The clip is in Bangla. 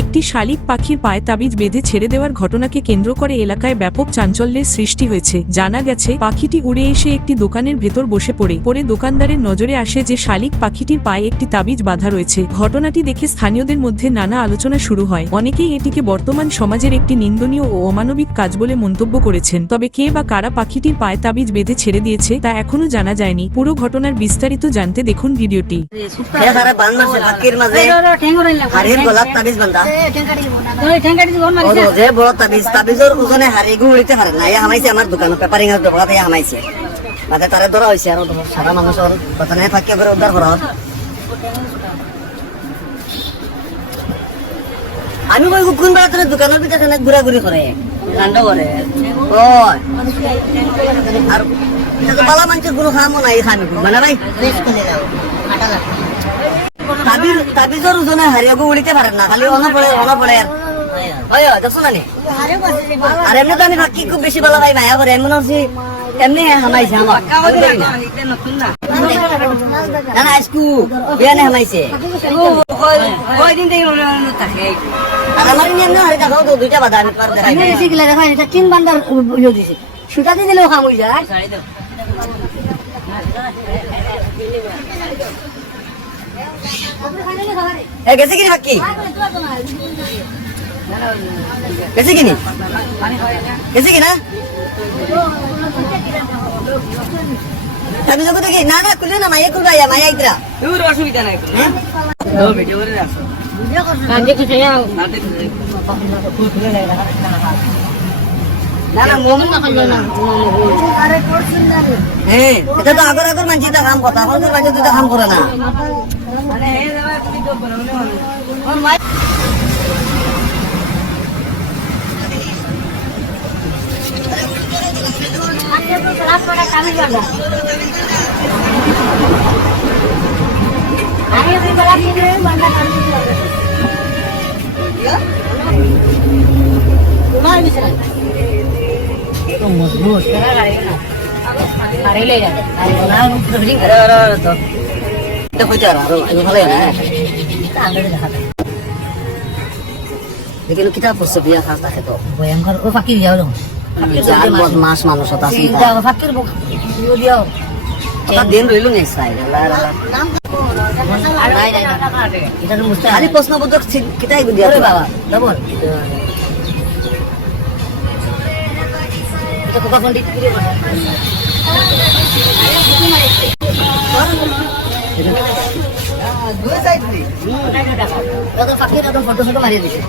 একটি শালিক পাখির পায়ে তাবিজ বেঁধে ছেড়ে দেওয়ার ঘটনাকে কেন্দ্র করে এলাকায় ব্যাপক চাঞ্চল্যের সৃষ্টি হয়েছে। জানা গেছে, পাখিটি উড়ে এসে একটি দোকানের ভেতর বসে পড়ে দোকানদারের নজরে আসে যে শালিক পাখিটির পায়ে একটি তাবিজ বাঁধা রয়েছে। ঘটনাটি দেখে স্থানীয়দের মধ্যে নানা আলোচনা শুরু হয়। অনেকেই এটিকে বর্তমান সমাজের একটি নিন্দনীয় ও অমানবিক কাজ বলে মন্তব্য করেছেন। তবে কে বা কারা পাখিটির পায়ে তাবিজ বেঁধে ছেড়ে দিয়েছে তা এখনো জানা যায়নি। পুরো ঘটনার বিস্তারিত জানতে দেখুন ভিডিওটি। আমার দোকান পেপারিং হামাইছে তাতে তারে ধরা হয়েছে আর সারা মানুষের কথা নাই ফাঁকিয়া করে উদ্ধার করা। আমি কই কোন বেলা দোকানের ভিতরে ঘুরাঘুরি করে কাণ্ড করে আর বালা মানুষের কোনো খামো নাই খামি মানে ভাই তাবিজের ওজনে হারিয়ে উড়িতে পারেন না, খালি অন পড়ে দেখছো না আর এমনি তো আমি ভাবছি খুব বেশি বলা ভাই মায়া করে এমন হচ্ছে এমনি হামাইছে আমার না না আজকু বিয়ানে হামাইছে কয়দিন থেকে আমার এমনি হারি দেখাও তো দুইটা বাধা আমি দেখা এটা 3 বান্দার দিছে সুতা দিয়ে দিলেও খাম হয়ে যায়। গেছে কিনি বাকি গেছে কিনি গেছে কিনা আমি যখন দেখি না না খুললে না মাইয়া খুলবা মাইয়া ইতরা অসুবিধা নাই এটা তো আগর মানছি কাম কথা এখন মানছি তুই কাম করে না। মজবুত কিতাব পড়ছে বিয়া খাস থাকে তো ভয়ঙ্কর ও ফাঁকি দিয়াও বদমাস মানুষ দিন রইল নেই খালি প্রশ্নবোধক কিতাই দিয়া বাবা ডবল ফটো ফটো মারিয়ে দিচ্ছে।